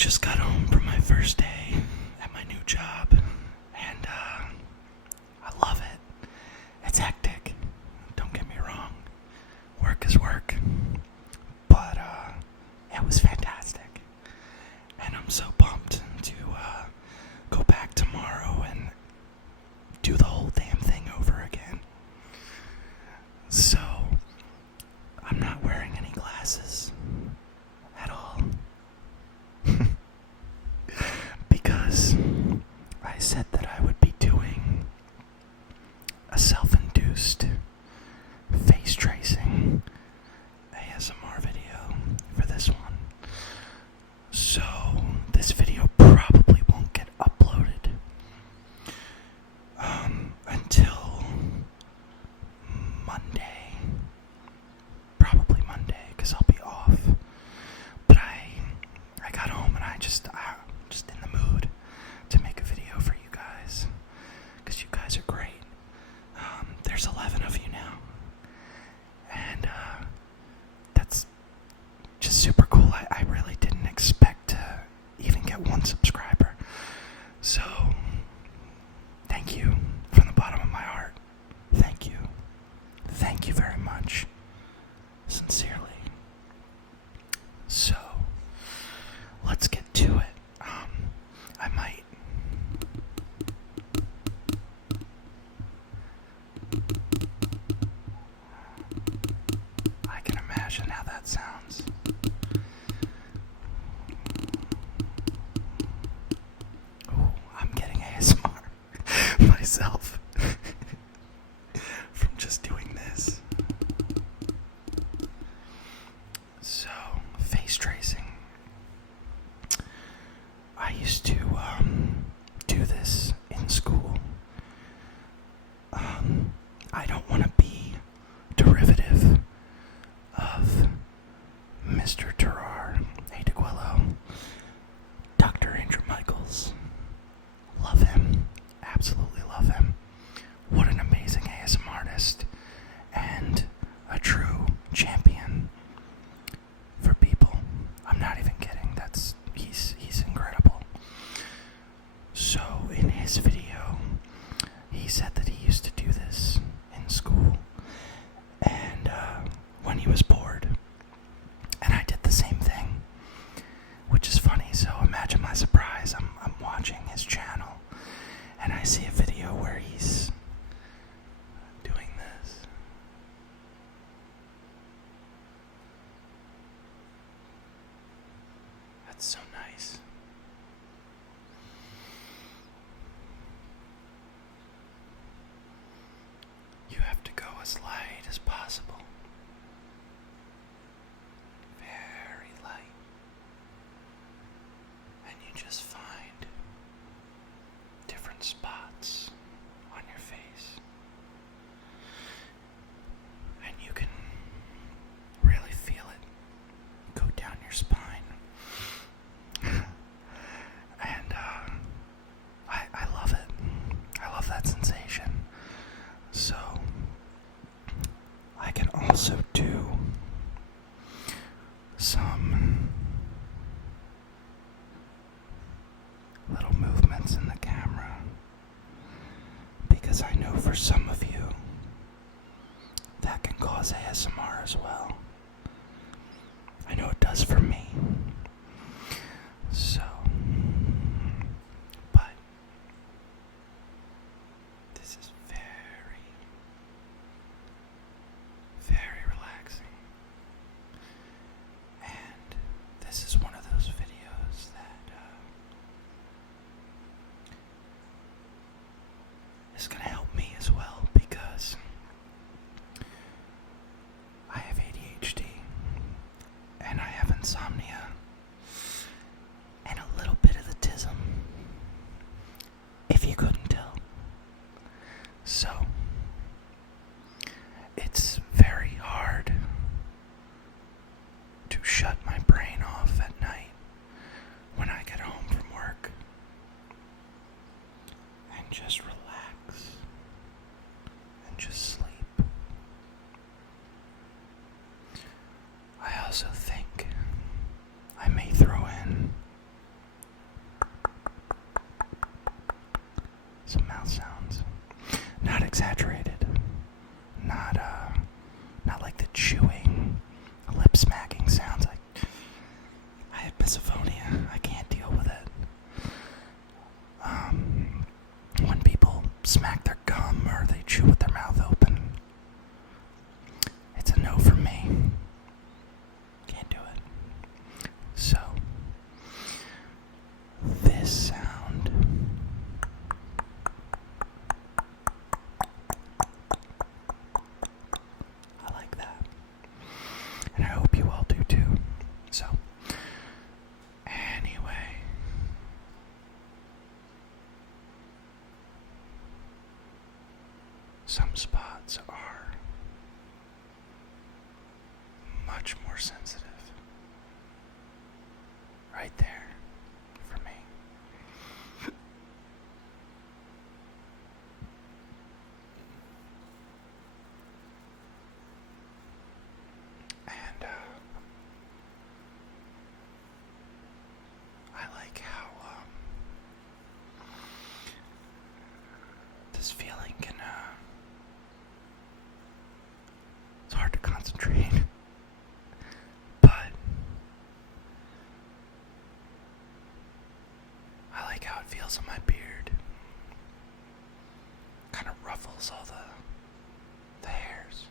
just got home from my first day at my new job, and I love it. It's hectic, don't get me wrong. Work is work, but it was fantastic, and I'm so pumped to go back tomorrow and do the whole damn thing over again. So, I'm not wearing any glasses at all. Because I said that I would be doing a self-induced face tracing ASMR video for this one. So this video probably won't get uploaded until Monday. Probably Monday, because I'll be off. But I got home and I'm just in the mood to make a video for you guys, because you guys are great. There's 11 of you now, and that's just super cool. I really didn't expect to even get one subscriber, so thank you from the bottom of my heart. Thank you very much, sincerely. So let's get to it. I can imagine how that sounds. Ooh, I'm getting ASMR myself from just doing this. So, face tracing. I used to do this in school. I don't want to be derivative of Mr. tiraradeguello, Dr. Andrew Michaels. Love him. Absolutely love him. What an amazing ASMR artist and a true champion for people. I'm not even kidding. He's incredible. So in his video, he said that he used to do this in school, and when he was bored, and I did the same thing, which is funny. So imagine my surprise. I'm watching his channel, and I see a video where he's doing this. That's so nice. You have to go as light as possible. Very light. And you just find different spots on your face. And you can really feel it go down your spine. And I love it. I love that sensation. So I can also do some little movements in the camera, because I know for some of you that can cause ASMR as well. I know it does for me. So, but this is very, very relaxing. And this is one of those videos that is going to help me as well, because I have ADHD and I have insomnia and a little bit of autism, if you couldn't tell. So it's very hard to shut my brain off at night when I get home from work and just relax and just sleep. I also think right there for me. And I like how this feeling can it's hard to concentrate, but I like how it feels on my beard. Kind of ruffles all the hairs.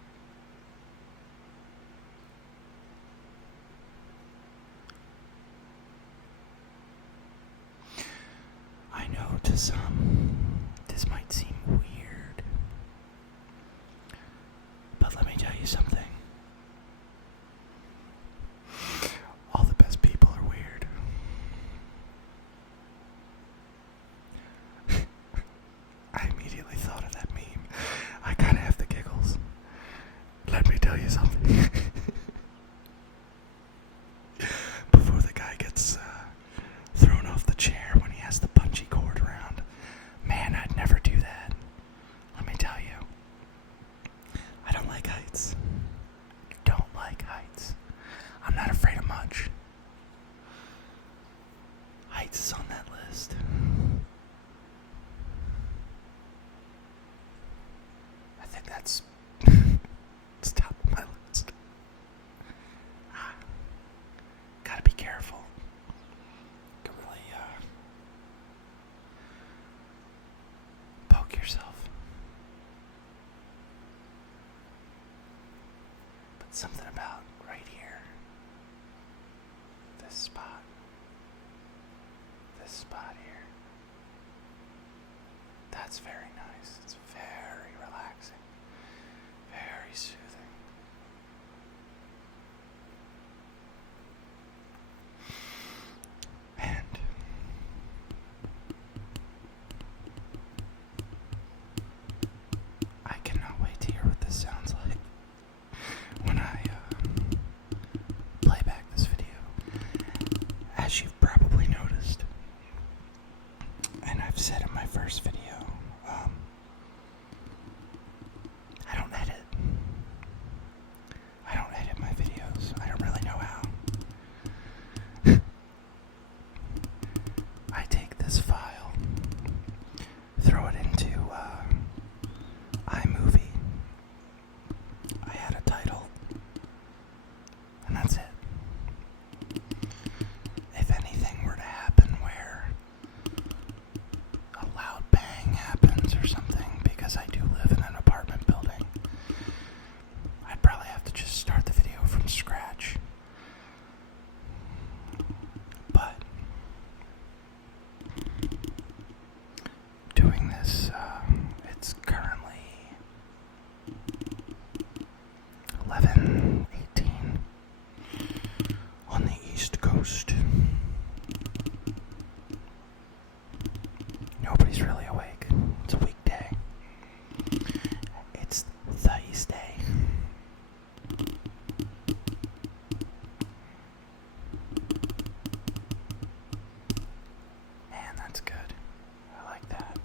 I know to some this might seem weird, but let me tell you something. All the best people are weird. I immediately thought of that meme. I kind of have the giggles. Let me tell you something. Before the guy gets thrown off the chair when he has the bungee cord around. Man, I'd never do that. Let me tell you. I don't like heights. Don't like heights. I'm not afraid of much. Heights is on that list. I think that's it's top of my list. Gotta be careful. Could really poke yourself. But something about right here. This spot here. That's very nice. It's very relaxing. Very soothing. And I cannot wait to hear what this sounds like when I play back this video. As you've probably noticed, and I've said in my first video, I don't edit. I don't edit my videos. I don't really know how. I take this file, throw it into iMovie. I add a title, and that's it. If anything were to happen where a loud bang happens or something, because I do live in an apartment building, I'd probably have to just start the video from scratch. But doing this, it's currently 11:18 on the East Coast. Nobody's really awake. It's a weekday. It's Thursday. Man, that's good. I like that.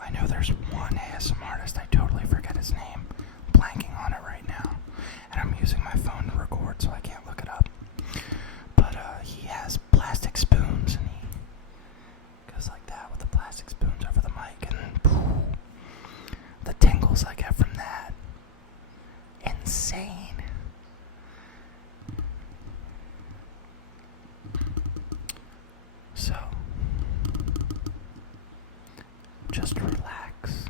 I know there's one ASM artist, I totally forget his name. I'm blanking on it right now. And I'm using my phone to record, so I can't look it up. But he has plastic spoons, and he goes like that with the plastic spoons over the mic, and poof, the tingles I get from that. Insane. So, just relax.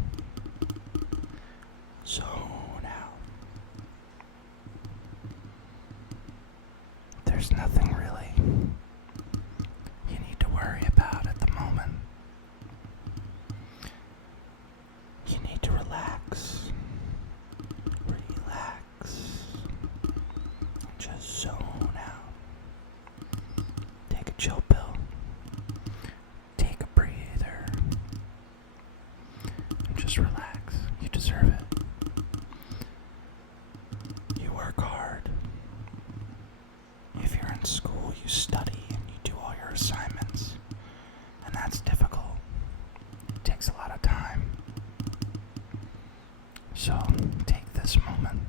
Zone out. There's nothing really you need to worry about at the moment. You need to relax. Relax. Just zone out. Take a chill pill. Take a breather. And just relax. You deserve it. You work hard. If you're in school, you study and you do all your assignments, and that's difficult. It takes a lot of time. So take this moment.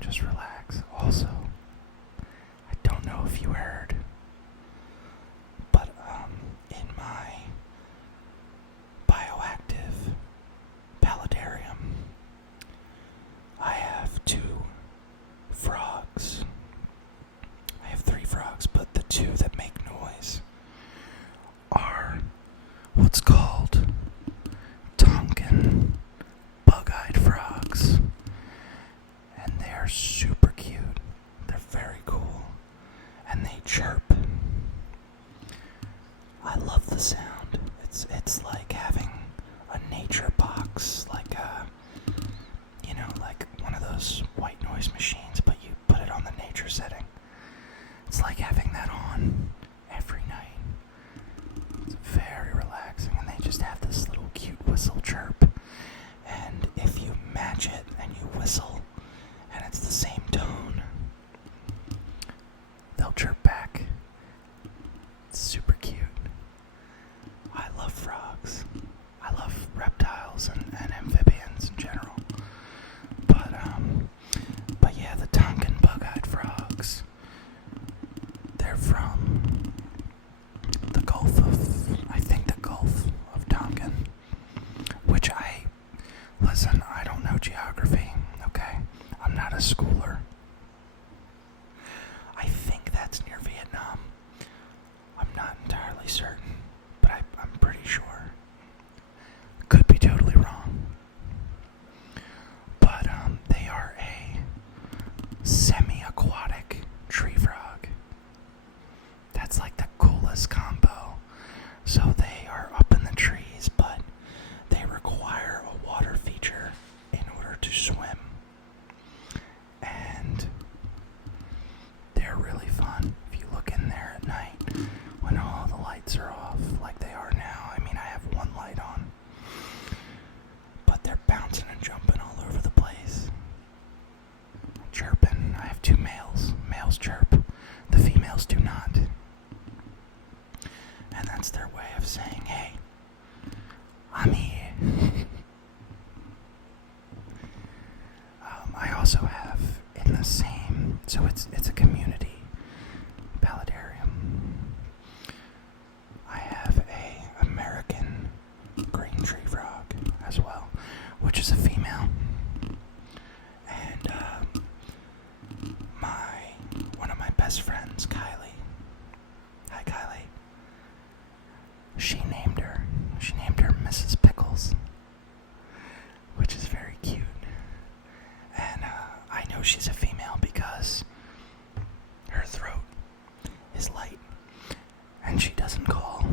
Just relax. Also, I don't know if you heard, but in my bioactive paludarium, I have 2 frogs. I have 3 frogs, but the 2 that make noise are what's called Tonkin bug-eyed frogs. And they're super cute. They're very cool. And they chirp. I love the sound. It's like having a nature box, like like one of those white noise machines, but you put it on the nature setting. It's like having that on every night. It's very relaxing, and they just have this little cute whistle chirp. And if you match it and you whistle, and it's the same tone, they'll chirp back. It's super cute. I love frogs. I love reptiles and amphibians in general. But yeah, the Tonkin bug-eyed frogs, they're from the Gulf of Tonkin, which listen, I don't know geography, okay? I'm not a schooler. I think that's near Vietnam. I'm not entirely certain, but I'm pretty sure. Could be totally wrong. But they are a semi-aquatic tree frog. That's like the coolest combo. So they are up in the trees, but they require a water feature in order to swim. And they're really fun. If you look in there at night, when all the lights are off, like they are now. I mean, I have one light on, but they're bouncing and jumping all over the place. Chirping. I have 2 males. Males chirp. The females do not. And that's their way of saying, hey, I'm here. I also have in the same, so it's a community paludarium. I have a American green tree frog as well, which is a female. And one of my best friends, Kylie. Hi, Kylie. She named her Mrs. Pickles, which is very cute. And I know she's a female because her throat is light, and she doesn't call.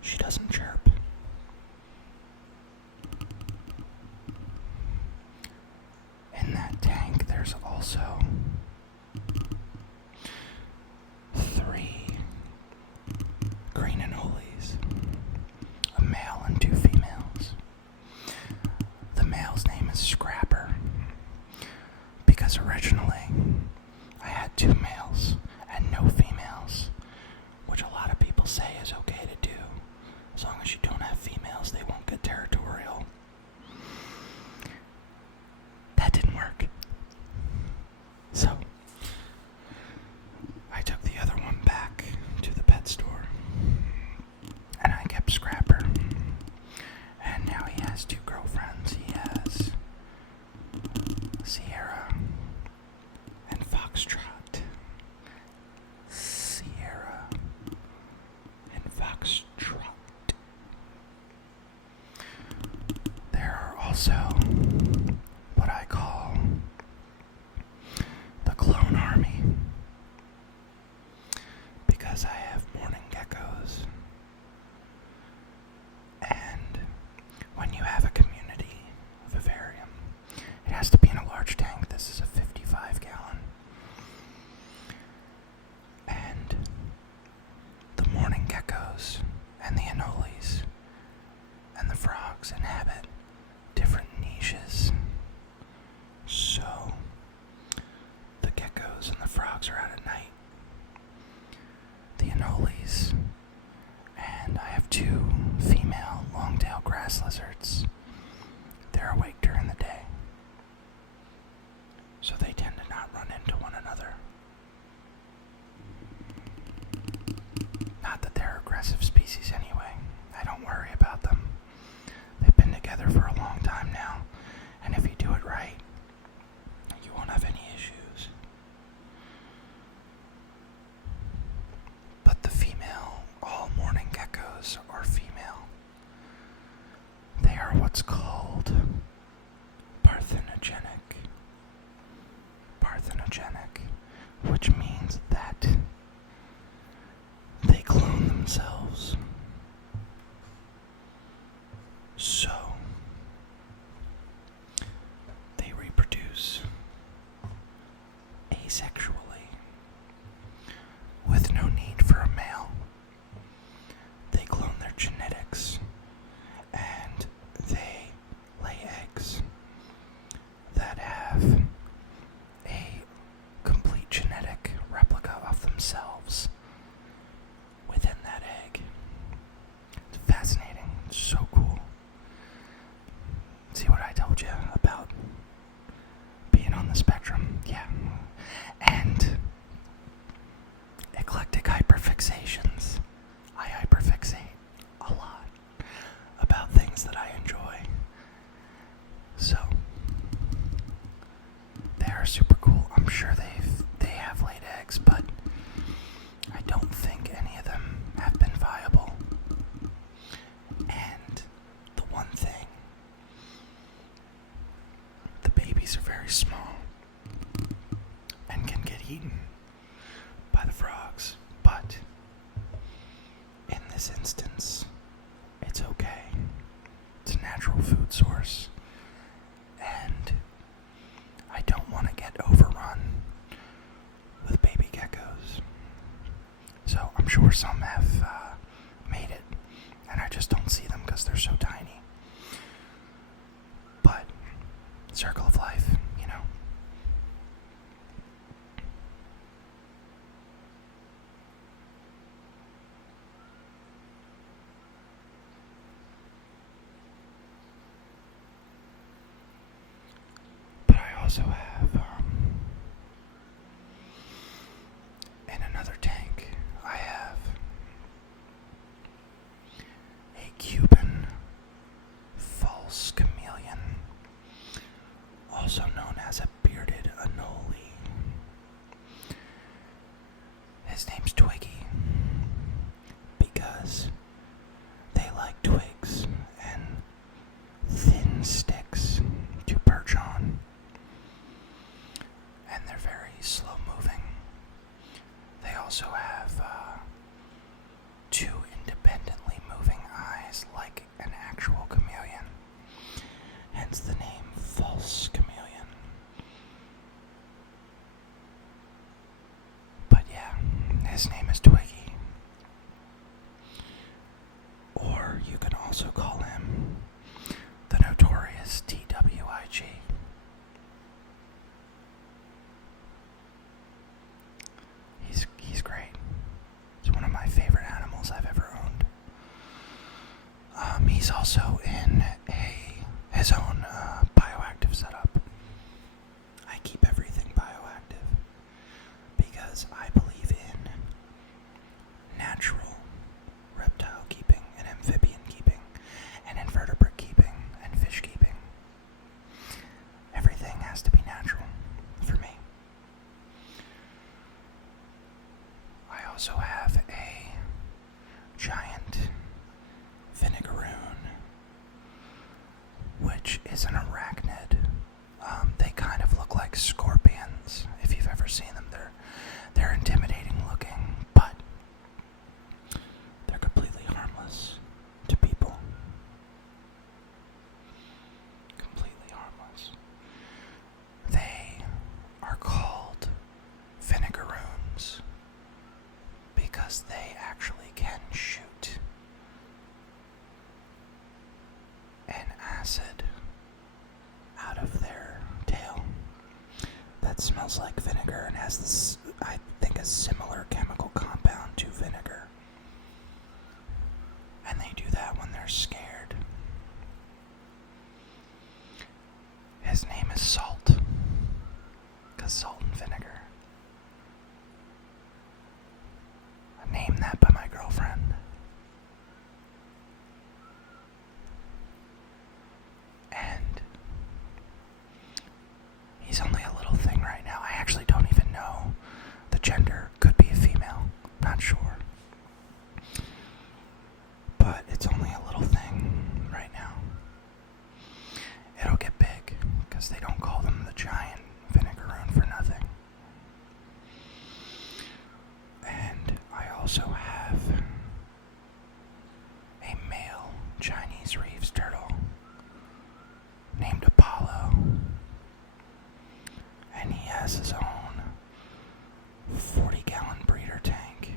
She doesn't chirp. In that tank, there's also 3 green anoles, a male and 2 females. The male's name is Scrapper, because originally I had 2 males and no females, which a lot of people say is okay to do. As long as you don't have females, they won't get territorial. That didn't work. So I took the other one back to the pet store, and I kept Scrapper. And now he has 2 girlfriends. He has Sierra and Foxtrot. Sierra and frogs are out at night. The anoles. And I have 2 female long-tailed grass lizards. They're awake during the day, so they tend to not run into one another. Not that they're aggressive species anyway. I don't worry about them. They've been together for a long time now, and if you do it right, you won't have any issues. But the female all-morning geckos are female. They are what's called parthenogenic. Parthenogenic, which means that they clone themselves. So, they reproduce asexually with no need for a male. They clone their genetics and they lay eggs that have a complete genetic replica of themselves within that egg. It's fascinating. It's so cool. See what I told you about being on the spectrum? Yeah. And eclectic hyperfixations. I hyperfixate a lot about things that I enjoy. So they are super cool. I'm sure they have laid eggs, but I don't think any of them have been viable. And the one thing, the babies are very small and can get eaten by the frogs, but in this instance, it's okay. It's a natural food source, and I don't want to get overrun with baby geckos. So I'm sure some have made it, and I just don't see them because they're so tiny. But circle of life, you know. But I also have, in another tank, I have a Cuban false chameleon, also known as a bearded anole. His name's Twiggy because they like twigs and thin sticks to perch on, and they're very slow moving. They also have 2 independently moving eyes like an actual chameleon, hence the name false chameleon. But yeah, his name is Twiggy. Or you can also call him the notorious TWIG. He's great. It's one of my favorite animals I've ever owned. He's also in his own bioactive setup. I keep everything bioactive because I believe in natural reptile keeping and amphibian keeping and invertebrate keeping and fish keeping. Everything has to be natural for me. I also have a giant vinegaroon, which is an arachnid. They kind of look like scorpions, if you've ever seen them. They're intimidating looking, but they're completely harmless to people. Completely harmless. They are called vinegaroons because they actually can shoot an acid out of their tail that smells like vinegar. vinegar and has this, I think, a similar chemical compound to vinegar. And they do that when they're scared. His name is Salt. Because salt and vinegar. I named that by my girlfriend. And he's only a little thing right now. I actually don't even know the gender. Could be a female. Not sure. But it's only a little thing right now. It'll get big, because they don't call them the giant vinegaroon for nothing. And I also have a male Chinese Reeves turtle named Apollo. And he has his own 40-gallon breeder tank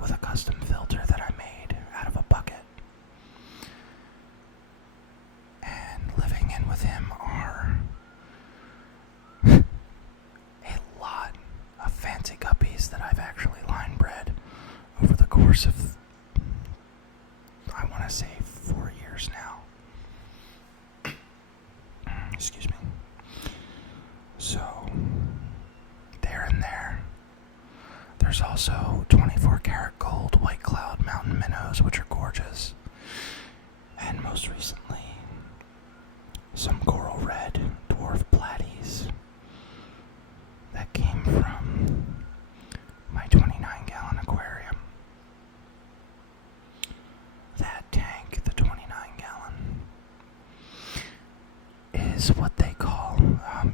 with a custom filter that I made out of a bucket. And living in with him are a lot of fancy guppies that I've actually line bred over the course of, I want to say, 4 years now. Excuse me. So, there and there. There's also 24-karat gold white cloud mountain minnows, which are gorgeous. And most recently, some coral red dwarf platies that came from my 29-gallon aquarium. That tank, the 29-gallon, is what they call,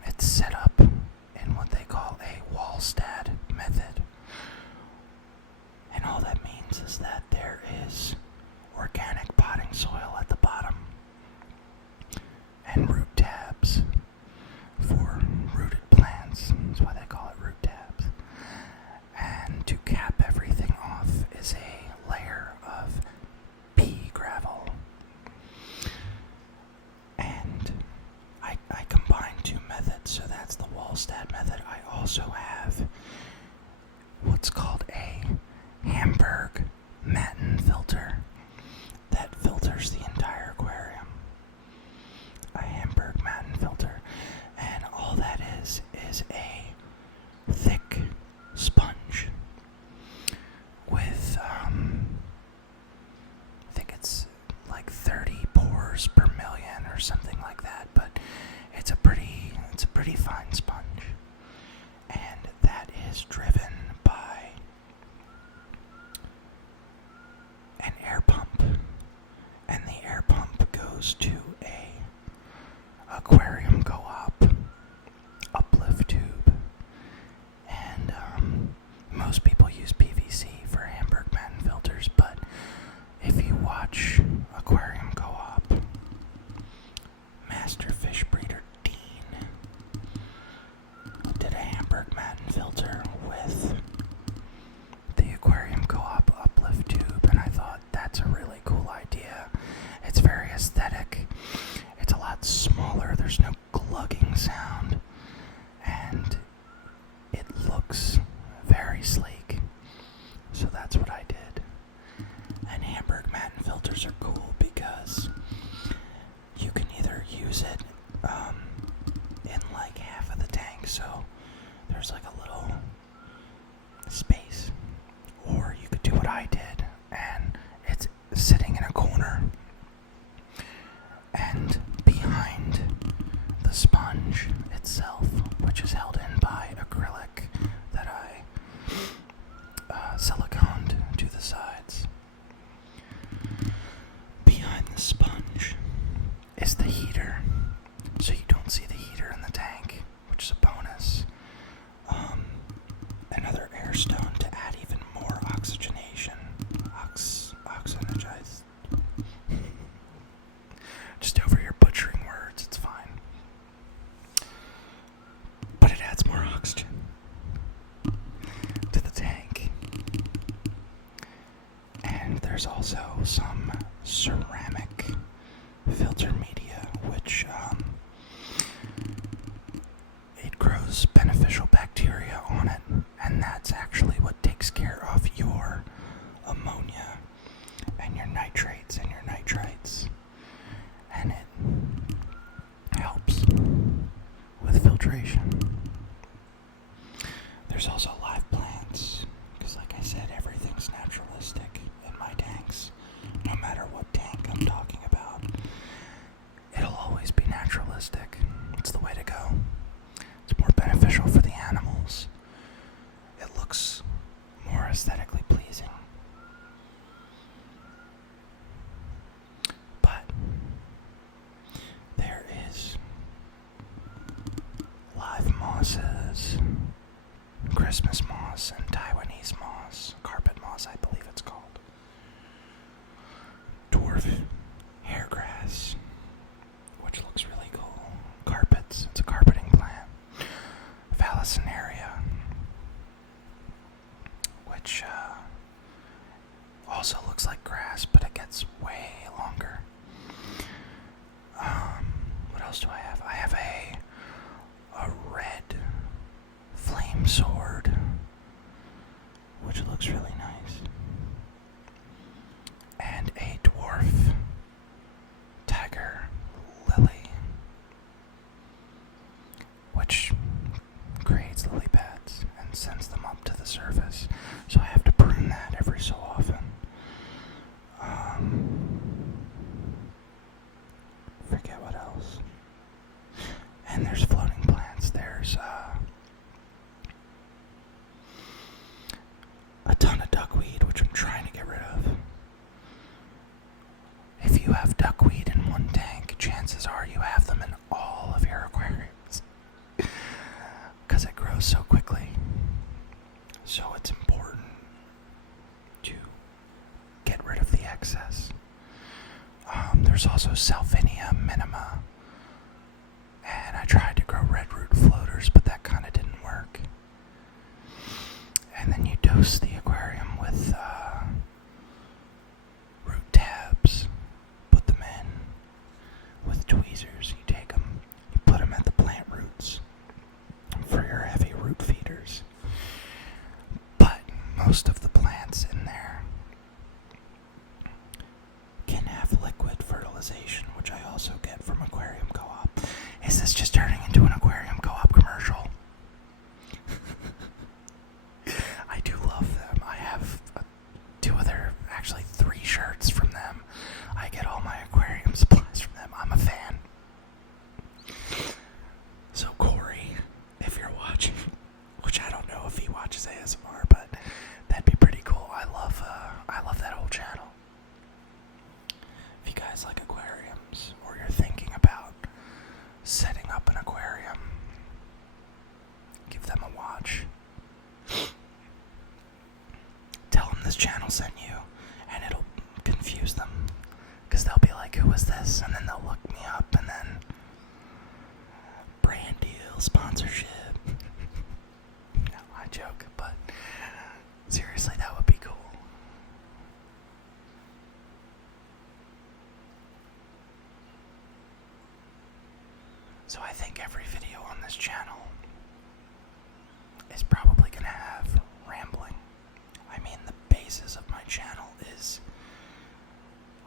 it's set up in what they call a Wallstad method. And all that means is that there is organic potting soil at the bottom and root tabs for rooted plants. That's why they call it root tabs. And to cap everything off is a layer of pea gravel. And I combine two methods, so that's the Wallstad method. I also have what's called a Hamburg Matten filter that filters the entire aquarium. A Hamburg Matten filter. And all that is a thick sponge with, I think it's like 30 pores per million or something like that, but it's a pretty fine sponge. And that is driven by an air pump, and the air pump goes to a Aquarium co-op uplift tube. And most people use PVC for Hamburg Matten filters, but if you watch Aquarium co-op, master fish breeder Dean did a Hamburg Matten filter with the Aquarium co-op uplift tube, and I thought that's a really cool idea. It's very aesthetic. It's a lot smaller. There's no glugging sound, and it looks very sleek. So that's what I did. And Hamburg Matten filters are cool because you can either use it in like half of the tank, so there's like a little space, or you could do what I did, and it's sitting in a corner, and behind the sponge itself, which is held in by acrylic that I siliconed to the sides. Behind the sponge is the heater, so you don't see the heater in the tank, which is a bonus. Another air stone to add even more oxygenation. Oxygenized. Just over here butchering words, it's fine. But it adds more oxygen to the tank. And there's also some ceramic filter media, which it grows beneficial bacteria There's also live plants, because like I said, everything's naturalistic in my tanks. No matter what tank I'm talking about, it'll always be naturalistic. It's the way to go. It's more beneficial for the animals. It looks more aesthetically pleasing. But there is live mosses, Christmas moss, and Taiwanese moss, carpet moss I believe it's called. Dwarf hairgrass, which looks really cool. Carpets, it's a carpeting plant. Vallisneria, which also looks like grass, but it gets way longer. What else do I have? I have a red flame sword, which looks really nice, and a dwarf tiger lily, which creates lily pads and sends them up to the surface, so I have to prune that every so often. Forget what else. And there's floating plants. There's a ton of duckweed, which I'm trying to get rid of. If you have duckweed in one tank, chances are you have them in all of your aquariums, because it grows so quickly. So it's important to get rid of the excess. There's also Salvinia minima, and I tried to grow red root floaters, but that kind of didn't work. And then you dose the aquarium with root tabs, put them in with tweezers. You take them, you put them at the plant roots for your heavy root feeders. But most of the plants in there can have liquid fertilization, which I also get from Aquarium Co-op. Is this just turning into an Aquarium Co-op commercial? I do love them. I have actually 3 shirts from them. I get all my aquarium supplies from them. I'm a fan. So Corey, if you're watching, which I don't know if he watches ASMR, but that'd be pretty cool. I love that whole channel. If you guys like aquariums, or you're thinking about setting up an aquarium, give them a watch. Tell them this channel sent you, and it'll confuse them, because they'll be like, who is this? And then they'll look me up, and then brand deal, sponsorship. No, I joke, but seriously, that would be cool. So I think every video on this channel is probably going to have rambling. I mean, the basis of my channel is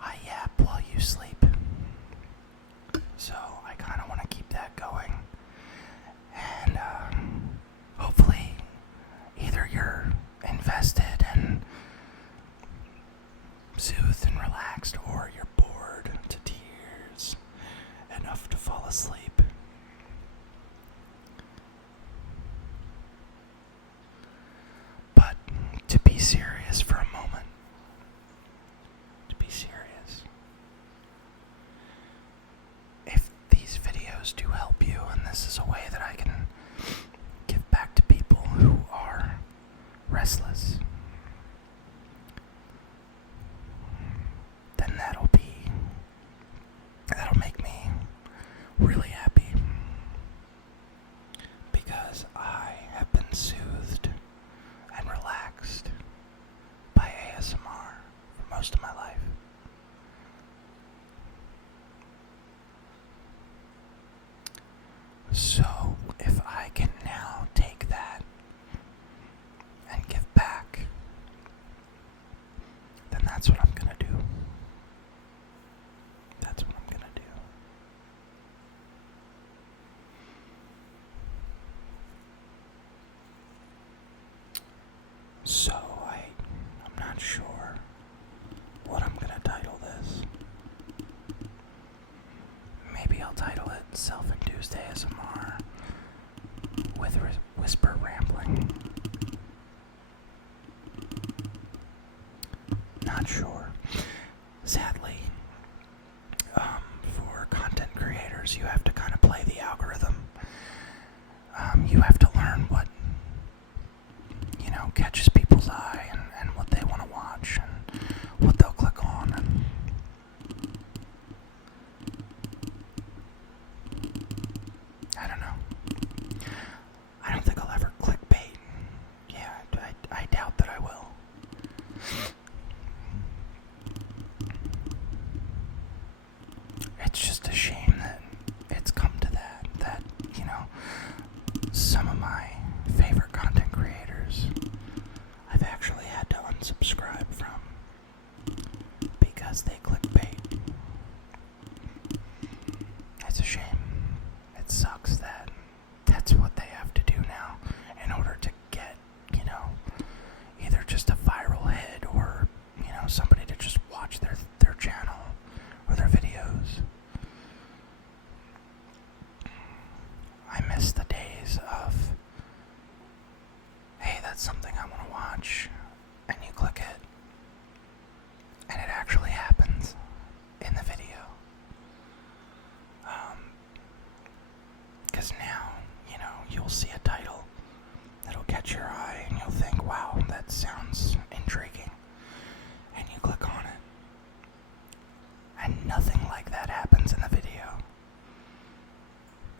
I yap while you sleep. So I kind of want to keep that going. And hopefully either you're invested and soothed and relaxed, or you're bored to tears enough to fall asleep. But to be serious for a moment, if these videos do help you, and this is a way that I can give back to people who are restless, then that'll make me really happy, because I have been soothed and relaxed by ASMR for most of my life. So if I can now take that and give back So I'm not sure what I'm gonna title this. Maybe I'll title it Self-Induced ASMR with Whisper Rambling. Not sure. Sadly, for content creators, you have to kind of play the algorithm. You have to learn what, catches people's eye and what they want to watch and what they'll click on. And I don't know. I don't think I'll ever clickbait. Yeah, I doubt that I will. It's just a shame that it's come to that, some of my favorite content creators I've actually had to unsubscribe from because they clickbait. It's a shame. It sucks that that's what they have to do now in order to get, either just a viral hit or, somebody to just watch their channel or their videos. I miss the days of, hey, that's something I want to watch, and you click it, and it actually happens in the video. Because now, you'll see a title that'll catch your eye, and you'll think, wow, that sounds intriguing, and you click on it, and nothing like that happens in the video.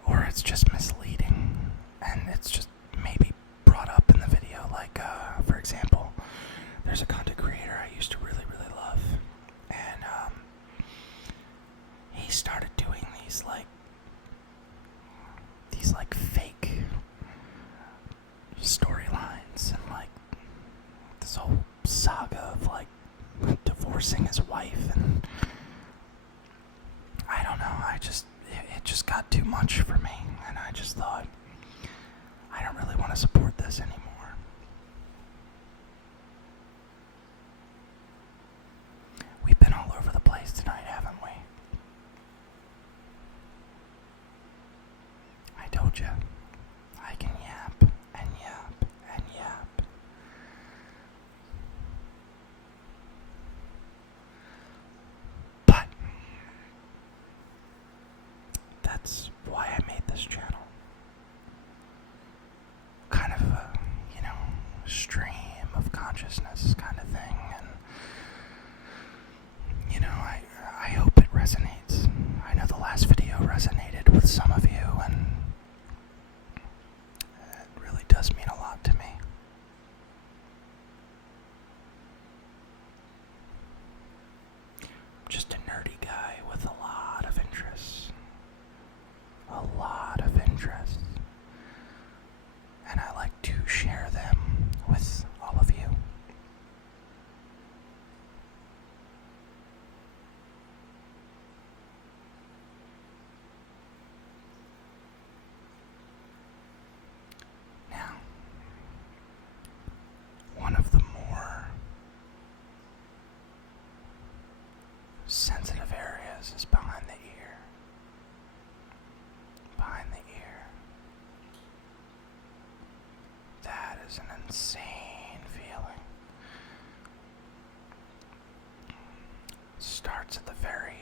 Or it's just misleading, and it's just maybe brought up in the video. Like, for example, there's a content creator I used to really, really love, and he started doing these fake storylines and this whole saga of divorcing his wife, and I don't know, it just got too much for me, and I just thought, I don't really want to support this anymore. We've been all over the place tonight, haven't we? I told you, I can yap and yap and yap. But that's why I made this channel. Kind of a, stream of consciousness kind of thing. And, I hope it resonates. I know the last video resonated with some of you, and it really does mean a lot to me. Just a nerdy guy with a lot of interests. A lot of interests. And I like to share them with all of you. Now, one of the more sensitive areas is behind the ear. Behind the ear. That is an insane feeling. Starts at the very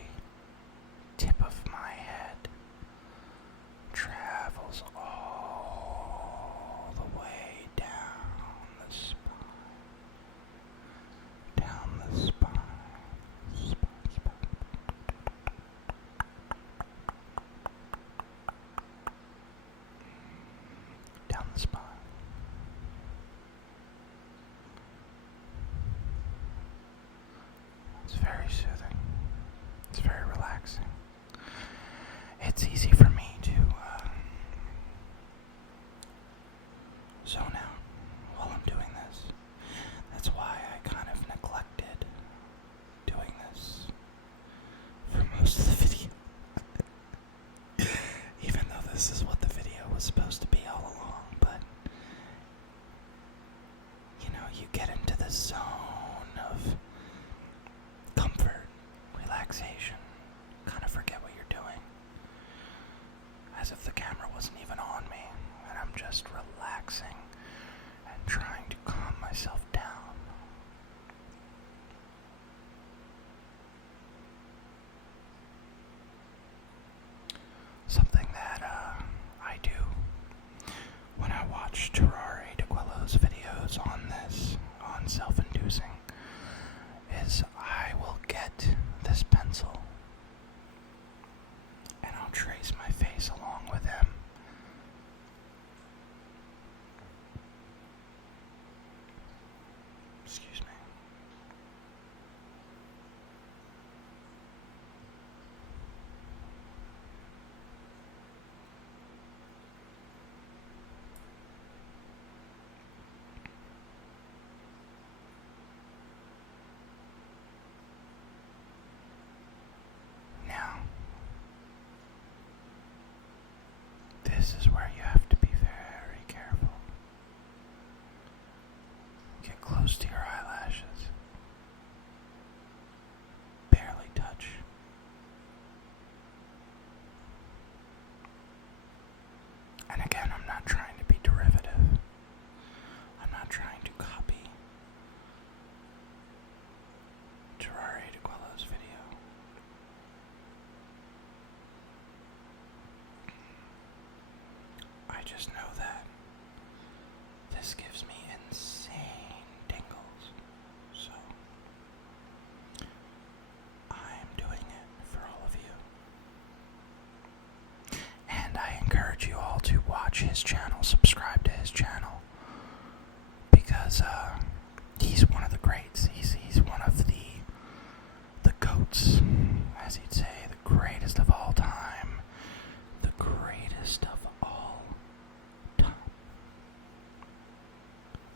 tip of my head, travels all the way down the spine, down the spine. It's very soothing. It's very relaxing. It's easy for me to zone out while I'm doing this. That's why I kind of neglected doing this for most of the video. Even though this is what the video was supposed to be all along, but you get into this zone of comfort, relaxation, kind of forget what you're doing. As if the camera wasn't even on me, and I'm just relaxing and trying to calm myself down. Something that I do when I watch tiraradeguello's videos on self-inducing, is I will get this pencil and I'll trace my face along with him. Excuse me. Now, this is where you have to be very careful. Get close to your eyelashes. Barely touch. And again, I'm not trying to be derivative. I'm not trying to copy tiraradeguello's video. I just know that this gives me insane tingles, so I'm doing it for all of you. And I encourage you all to watch his channel, subscribe to his channel, because he's one of the greats. He's one of the GOATs, as he'd say, the greatest of all time, the greatest of all time.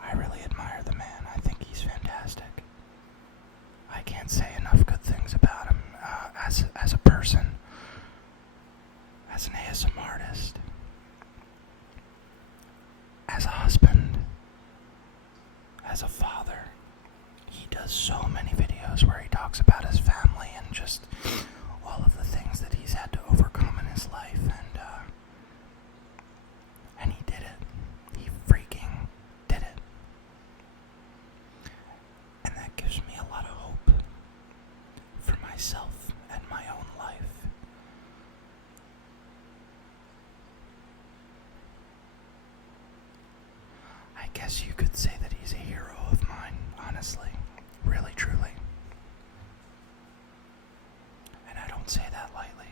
I really admire the man. I think he's fantastic. I can't say enough good things about him as a person, as an ASM artist, as a husband, as a father. He does so many videos where he talks about his family and just all of the things that he's had to overcome in his life, and he did it. He freaking did it. And that gives me a lot of hope for myself and my own life. I guess you could say that he's a hero of mine, honestly, really, truly. And I don't say that lightly.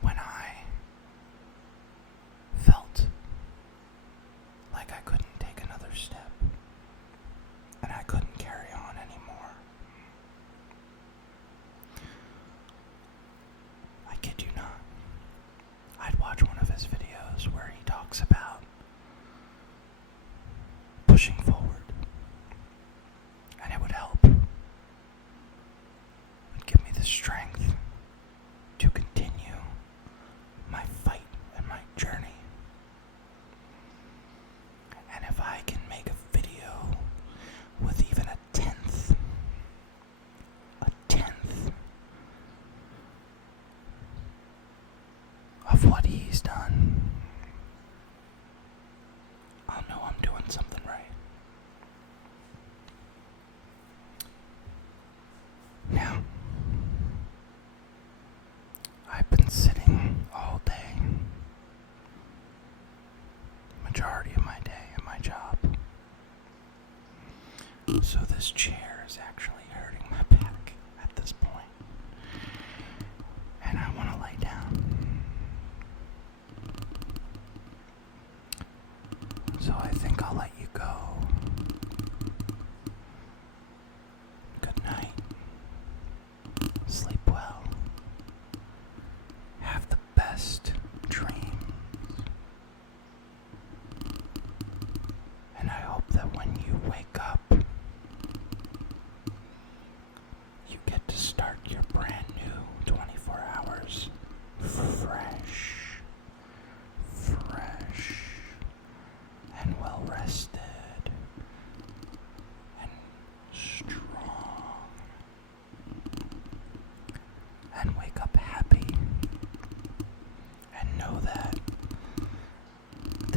When I felt like I couldn't take another step and I couldn't carry on anymore, I kid you not, I'd watch one of his videos where he talks about pushing forward, and it would help. It would give me the strength to continue my fight and my journey. And if I can make a video with even a tenth of what he's done, I'll know I'm doing something right. Now, I've been sitting all day, majority of my day at my job. So this chair is actually hurting my back at this point. And I want to lay down. So I think I'll let you go. Good night. Sleep well. Have the best dreams. And I hope that when you wake up,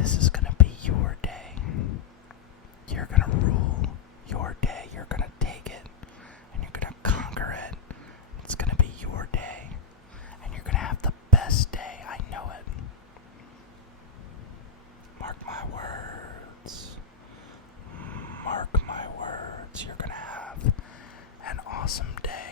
this is gonna be your day. You're gonna rule your day. You're gonna take it and you're gonna conquer it. It's gonna be your day and you're gonna have the best day. I know it. Mark my words. Mark my words. You're gonna have an awesome day.